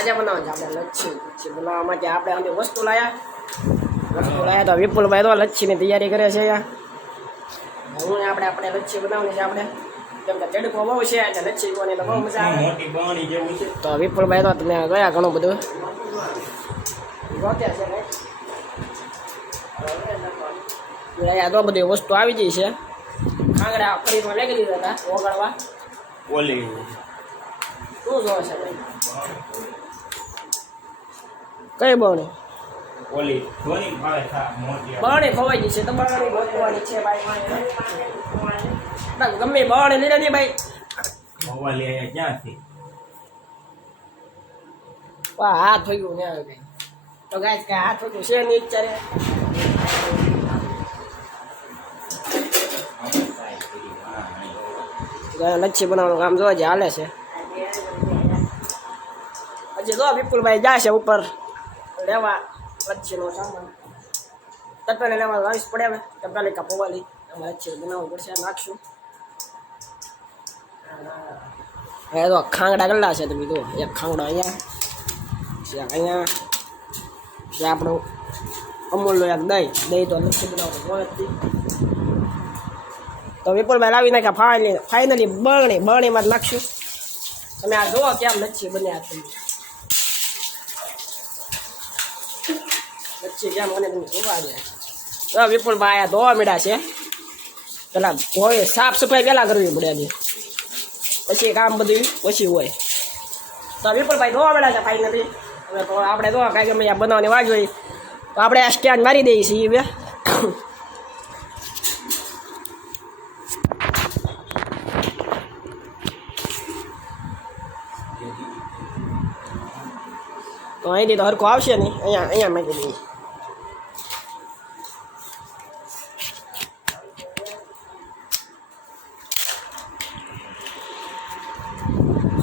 આજે બનાવવાનું છે આપણે લચ્છી લચ્છી બનાવવા માટે આપણે અમે વસ્તુ લાયા. વસ્તુ લાયા તો વિપુલભાઈ તો લચ્છીની તૈયારી કરે છે અહીંયા. હું આપણે આપણે લચ્છી બનાવવાની છે આપણે. કેમ કે તડકો બહુ છે એટલે લચ્છી કોની તો બહુ મજા આવે. તો વિપુલભાઈ તો તમે ગયા ઘણું બધું. ગોત્યા છે અહીંયા તો બધી વસ્તુ આવી ગઈ છે. ખાંગડા ફરીમાં લઈ દીધા હતા ઓગળવા. ઓલી. શું જોવે છે ભાઈ? કઈ બોણી ઓલી ધોની ભાવે ખવાઈ ગઈ છે ગોતવાની છે ભાઈ ગમે બરણી લીધે નહીં ભાઈ. મોવાલી અહીંયા ક્યાંથી? વાહ હાથ થઈ ગયું ને હવે ભાઈ તો ગાય કાંઈ હાથ થઈ ગયું છે નહીં અત્યારે? લચ્છી બનાવવાનું કામ જોવા જે હાલે છે. હજી જો વિપુલભાઈ જાય છે ઉપર. લેવા લચ્છીનો સામાન તપેલે લેવા લાવીશ પડે હવે તપેલી કા પવાલી એમાં લચ્છી બનાવવું પડશે નાખશું હવે તો ખાંગડા ગલ્લા છે તમે જુઓ એક ખાંગડો અહીંયા અહીંયા જે આપણું અમૂલનું એક દહીં દહીં તો હોય જ નહીં. તો વિપુલભાઈ લાવી નાખ્યા ફાઇનલી ફાઇનલી બરણી બરણીમાં જ નાખશું તમે આ જુઓ કેમ લચ્છી બન્યા તમે કેમ મને જોવા દે તો વિપુલભાઈ આ ધોવા મીડા છે. પેલા હોય સાફ સફાઈ પહેલાં કરવી પડે આની પછી કામ બધું પછી હોય. તો વિપુલભાઈ ધોવા મીડા છે ફાઇનલી હવે તો આપણે ધોવા કાંઈ ગમે બનાવવાની વાજ હોય તો આપણે આ સ્ટેન્ડ મારી દઈએ છીએ બે તો અહીંથી તો હરખો આવશે નહીં. અહીંયા અહીંયા મેં દઈએ.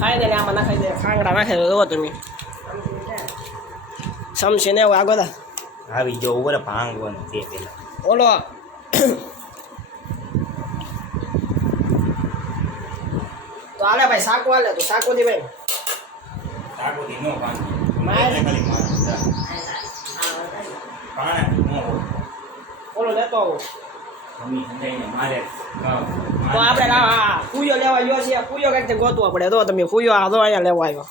ખાઈ દે ને આમાં નાખાઈ દે ખાંગડા નાખી દે જુઓ તમે સમસી ને એવું આગળ આવી જો ઉપર ભાંગવાનું તે પેલા ઓલો તો હાલે ભાઈ સાકુ હાલે તો સાકુ દી ભાઈ તાકોથી નો ભાંગી મારે- ખાલી મારે પાણા નો હોય ઓલો લેતો આવું મમ્મી સમજાઈને મારે તો આપણે હા લેવા ગયો છે. કુયો કંઈક ગોતવો પડે. તો તમે ફૂયો આ તો અહીંયા લેવા આવ્યો.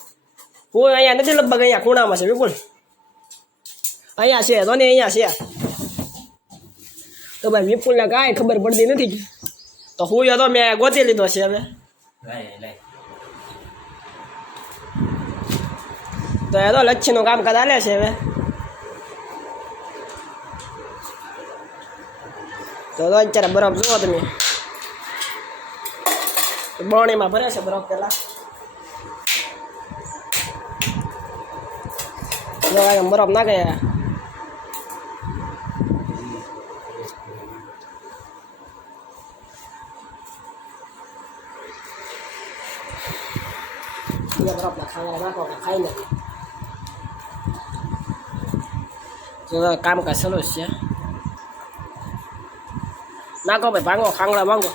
કુયો અહીંયા નથી લગભગ અહીંયા ખૂણામાં છે વિપુલ. અહીંયા છે તો ને અહીંયા છે. તો ભાઈ વિપુલને કાંઈ ખબર પડતી નથી. તો ફૂયો તો મેં ગોતી લીધો છે હવે. લાય તો એ તો લચ્છીનું કામ કદાચ છે હવે. તો અત્યારે બરફ જુઓ તમે. બરણીમાં ભરે છે બરફ પહેલાં. જો આ બરફ નાખે. બીજા બરફના ખાંગડા નાખો એટલે ખાઈ નાખો. કામકાજ ચાલુ છે. નાખો ભાઈ ભાંગો ખાંગડા ભાંગો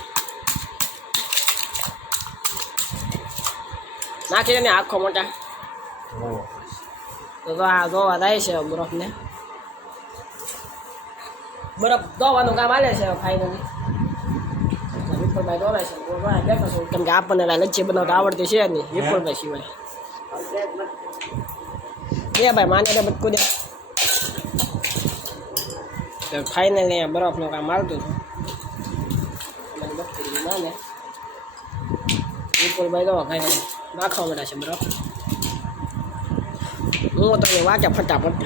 નાખી ને આખો મોટા તો આ ગોવા જાય છે બરફને બરફ ધોવાનું કામ હાલે છે ફાઇનલી વિપુલભાઈ દોરે છે બેઠો છું કેમ કે આપણને લચ્છી બનાવતા આવડતી છે નહીં વિપુલભાઈ સિવાય બે ભાઈ માને બધું દે ફાઇનલી બરફનું કામ હાલતું હતું માને વિપુલભાઈ તો કાંઈ નાખવા મળ્યા છે બરફ હું વાંચ્યા વાંચે ફટાફટ.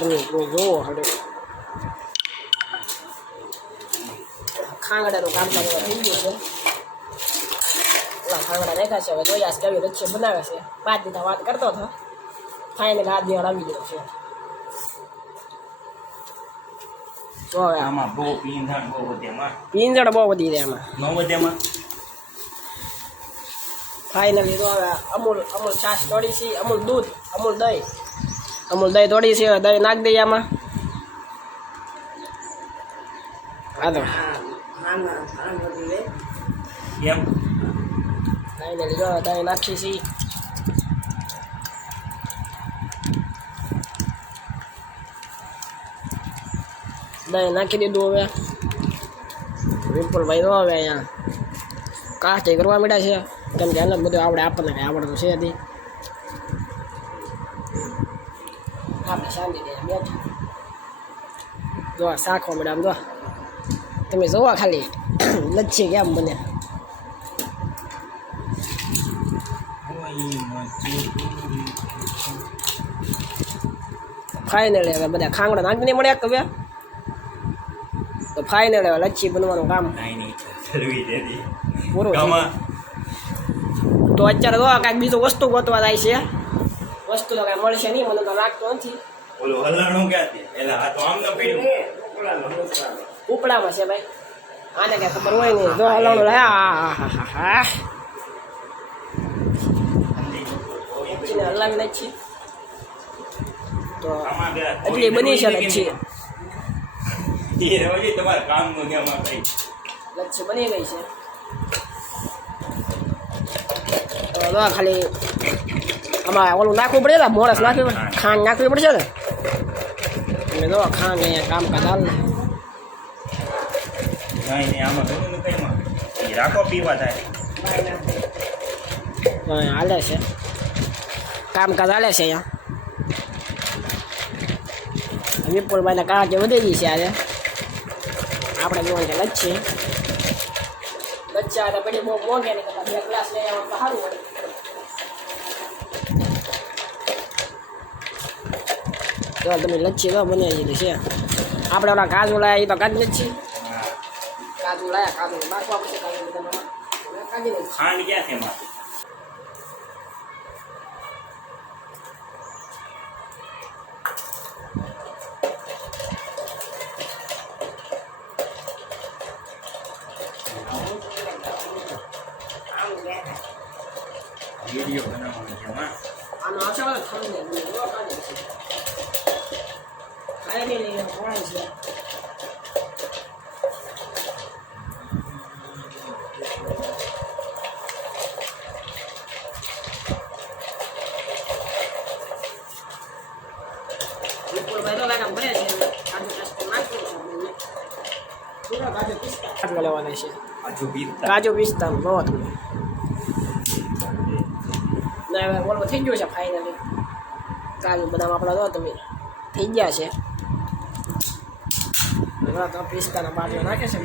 તમે જોવો હવે ખાંગડાનું કામ તો થઈ ગયું છે. ખાંગડા છે, હવે છે કેવી લક્ષ્ય બનાવે છે. પાંચ દીધા વાત કરતો હતો. ફાઇનલ દિવાળ આવી ગયો છે જો હવે આમ આમાં બહુ પીંધણ બહુ વધેમાં પીંજણ બહુ વધી રહે એમાં નો વધેમાં ફાઇનલી તો હવે અમૂલ અમૂલ છાશ તોડી છે અમૂલ દૂધ અમૂલ દહીં અમૂલ દહીં તોડી છે હવે દહીં નાખી દઈએ આમાં હા તો કેમ ફાઇનલી જો દહીં નાખી છી દહીં નાખી દીધું હવે વિપુલભાઈ તો હવે અહીંયા કાસ્ટ કરવા માંડ્યા છે કેમ કે એને બધું આવડે આપણને કંઈ આવડતું છે નહીં આપણે શાંતિ બેઠા જો શાખવા મળે આમ જો તમે જોવા ખાલી લચ્છી કેમ બને ફાઇનલ હવે બધા ખાંગડો નાખીને મળે હવે તો ફાઇનલ હવે લચ્છી બનવાનું કામ. પૂરું તો અત્યારે તો કાંઈક બીજું વસ્તુ ગોતવા જાય છે. વસ્તુ તો કાંઈ મળશે નહીં મને તો લાગતું નથી. ઓલું હલણું ક્યાંથી? એટલે આ તો આમ ન ઉપડામાં છે ભાઈ. આને કાંઈ ખબર હોય નહીં. જો હલાવણું લાયા હા હા હા હલાવી નાખી તો એટલી બની છે લચ્છી રહેવા જોઈએ તમારા કામનું ને આ કઈ. લચ્છી બની ગઈ છે. તો ખાલી આમાં ઓલું નાખવું પડે ને મોરસ નાખવી પડે ખાંડ નાખવી પડશે ને. એટલે જો ખાંડ અહીંયા કામ આમાં ને એ રાખો પીવા થાય. હાલે છે. કામકાજ હાલે છે અહીંયા. વિપુલભાઈને કાંચ વધી ગઈ છે આજે. આપણે જોવા છે લચ્છી. બચ્ચા તો પછી બહુ મોંઘે નહીં બે ગ્લાસ લઈ આવો તો સારું હોય. ચાલ તમે લચ્છી તો બનાવી દીધી છે. આપણે ઓલા કાજુ લાયા એ તો કાજ લચ્છી. કાજુ લાયા કાજુ બાકવા પછી કાજુ. ખાંડ ક્યાં છે એમાં વીડિયો બનાવવાનો છે એમાં આનો અચાનક થઈને જોવા કાઢી છે ખાઈ નહીં કોણ છે વિપુલભાઈ તો કાંઈક આમ ભરે છે કાજુ કાસ્ટ નાખ્યું છે આપણે. પૂરા કાજુ પિસ્તા આટલા લેવાના છે હજુ પીતા કાજુ પિસ્તા નો તમે ને હવે ઓલું થઈ ગયો છે ફાઇનલી કાજુ બદામ આપણા દો તમે થઈ ગયા છે. પિસ્તાના બાજુ નાખે છે.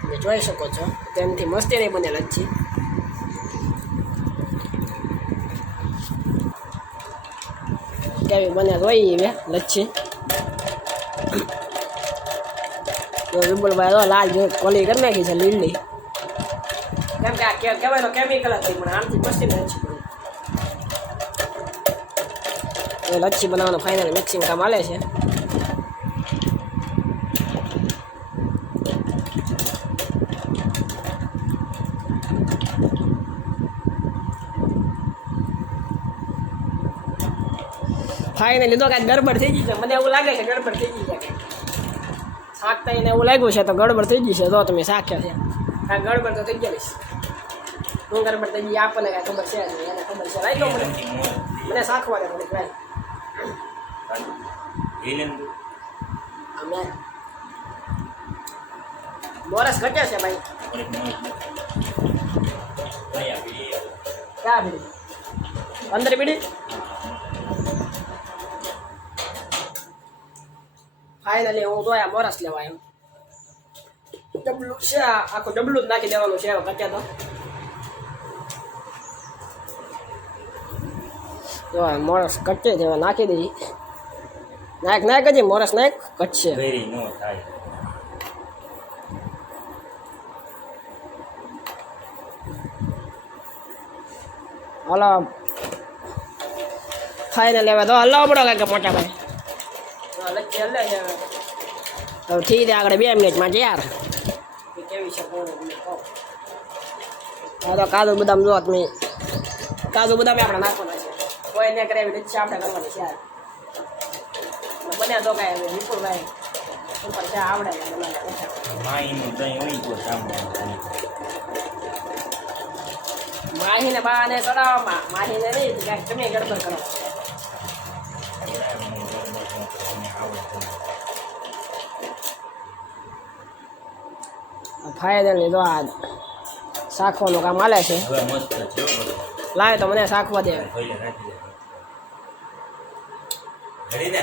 તમે જોઈ શકો છો તેમથી મસ્તી નહીં બને લચ્છી કેવી બને જોઈ હવે લચ્છી. વિપુલભાઈ તો લાલ જો કોલી કરી નાખી છે લીલી. કેમ કે આ કહેવાય તો કેમિકલ હતી પણ આમથી મસ્તી લચ્છી બને લચ્છી બનાવવાનું ફાઇનલ મિક્સિંગ કામ હાલે છે. ફાઇનલી તો કાંઈક ગડબડ થઈ ગઈ છે. મને એવું લાગે છે ગડબડ થઈ ગઈ છે શાક થઈને એવું લાગ્યું છે તો ગડબડ થઈ ગઈ છે. જો તમે શાક્યા છે. કાંઈક ગડબડ તો થઈ ગયેલી શું ગડબડ થઈ ગઈ આપણને કાંઈ ખબર છે જ નહીં એને ખબર છે લાગ્યો મને મને શાખવા દે થોડીક વાર અમે મોરસ ઘટે છે ભાઈ ક્યાં બીડી અંદર બીડી ફાઇનલી હું તો આ મોરસ લેવા આવ્યો ડબલું છે આ આખું ડબલું જ નાખી દેવાનું છે હવે ઘટે તો જો આ મોરસ કચ્ચે છે નાખી દઈ નાખ નાખ હજી મોરસ નાખ થાય. હલો. ફાઇનલ લેવા તો હલાવો પડો કાંઈક મોટા ભાઈ. હલે હવે ઠીક છે આગળ બે મિનિટમાં યાર. છે કોણ હા તો કાજુ બદામ જો તમે કાજુ બદામ આપણે નાખવાના કોઈ ને કરે એવી લચ્છી આપણે કરવાની છે. બન્યા તો કાંઈ હવે વિપુલભાઈ ઉપર ચા આવડે માહીનું દહીં હોય તો માહીને બાને ચડાવવામાં માહીને નહીં કાંઈક તમે ગડબડ કરો. ફાયદા લીધો આ શાખવાનું કામ હાલે છે. હવે મસ્ત છે હો બધું. લાવે તો મને શાખવા દે. દે ઘડી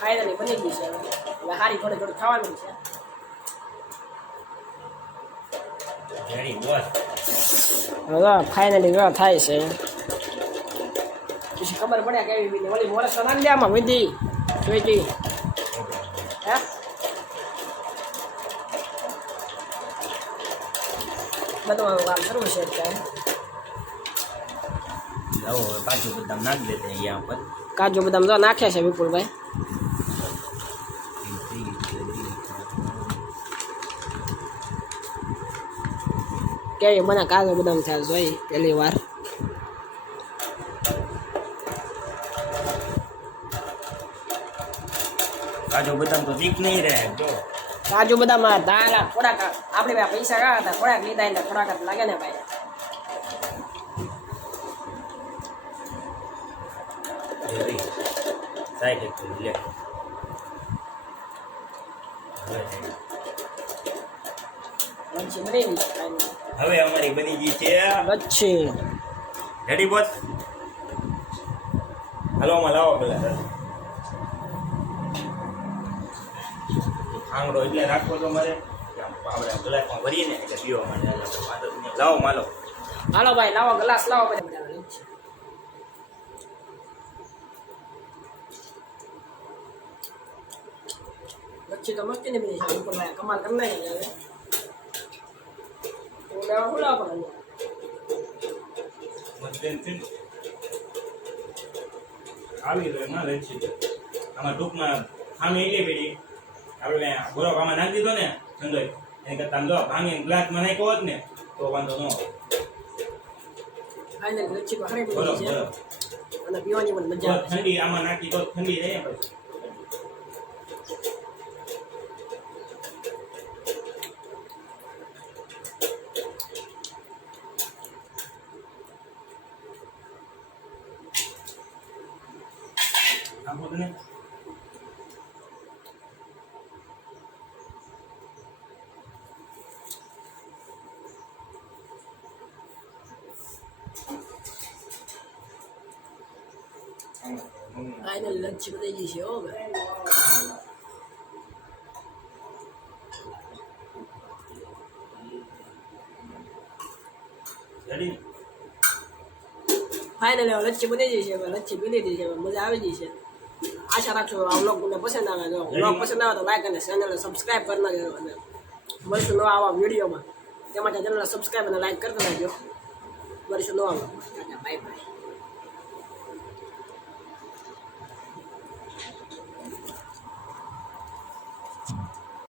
ફાયદાની બની ગઈ છે. હવે હારી ઘોડે ઘોડે ખાવાનું છે. હવે ફાઇનલી થાય છે. પછી ખબર પડે કેવી વિધિ ઓલી મોરસ ના દે આમાં વિધિ હે? બધું કામ કરવું છે અત્યારે. કાજુ બદામ નાખી દેતે અહીંયા પર કાજુ બદામ તો નાખ્યા છે વિપુલભાઈ. કેવી મને કાજુ બદામ થયા જોઈ પહેલી વાર. કાજુ બદામ તો દીક નહીં રહે જો. કાજુ બદામ દાળ થોડાક આપણે ભાઈ પૈસા ગયા હતા થોડાક લીધા થોડાક લાગે ને ભાઈ. જરી સાઈડ એક લે. હવે અમારી બની ગઈ છે. લચ્છી. રેડી બોસ હાલો આમાં લાવો પેલા. આંગળો એટલે રાખવો તો મારે. આપણે ગ્લાસમાં ભરીને એટલે પીવા માટે લાવો માલો હાલો ભાઈ લાવો ગ્લાસ લાવો બધા બધા લચ્છી લચ્છી તો મસ્તી ને બની છે ઉપર ભાઈ કમાલ કરી નાખી હવે તો લેવા બોલાવો પડે આવી તો એમાં લઈ છે આમાં ટૂંકમાં ખામી એટલે પેલી આપણે બરફ આમાં નાખી દીધો ને સંજય એને કરતા આમ જો ભાંગી ગ્લાસમાં નાખ્યો હોત ને તો વાંધો ન આવે. ફાઇનલ લચ્છી તો ખરી બરફ બની છે બરફ અને પીવાની પણ તો મજા આવે છે ઠંડી આમાં નાખી તો ઠંડી રહે પછી આપો તને ફાઇનલ લચ્છી બની ગઈ છે હો ભાઈ રેડી ફાઇનલ હવે લચ્છી બની ગઈ છે હવે લચ્છી પી લીધી છે આશા રાખશો આ વ્લોગ તમને પસંદ આવે જો વ્લોગ પસંદ આવે તો લાઈક અને ચેનલને સબસ્ક્રાઈબ કરી નાખજો અને મળીશું નવા આવા વિડીયોમાં તે માટે ચેનલને સબસ્ક્રાઈબ અને લાઈક કરતા રહેજો. મળીશું નવા બાય બાય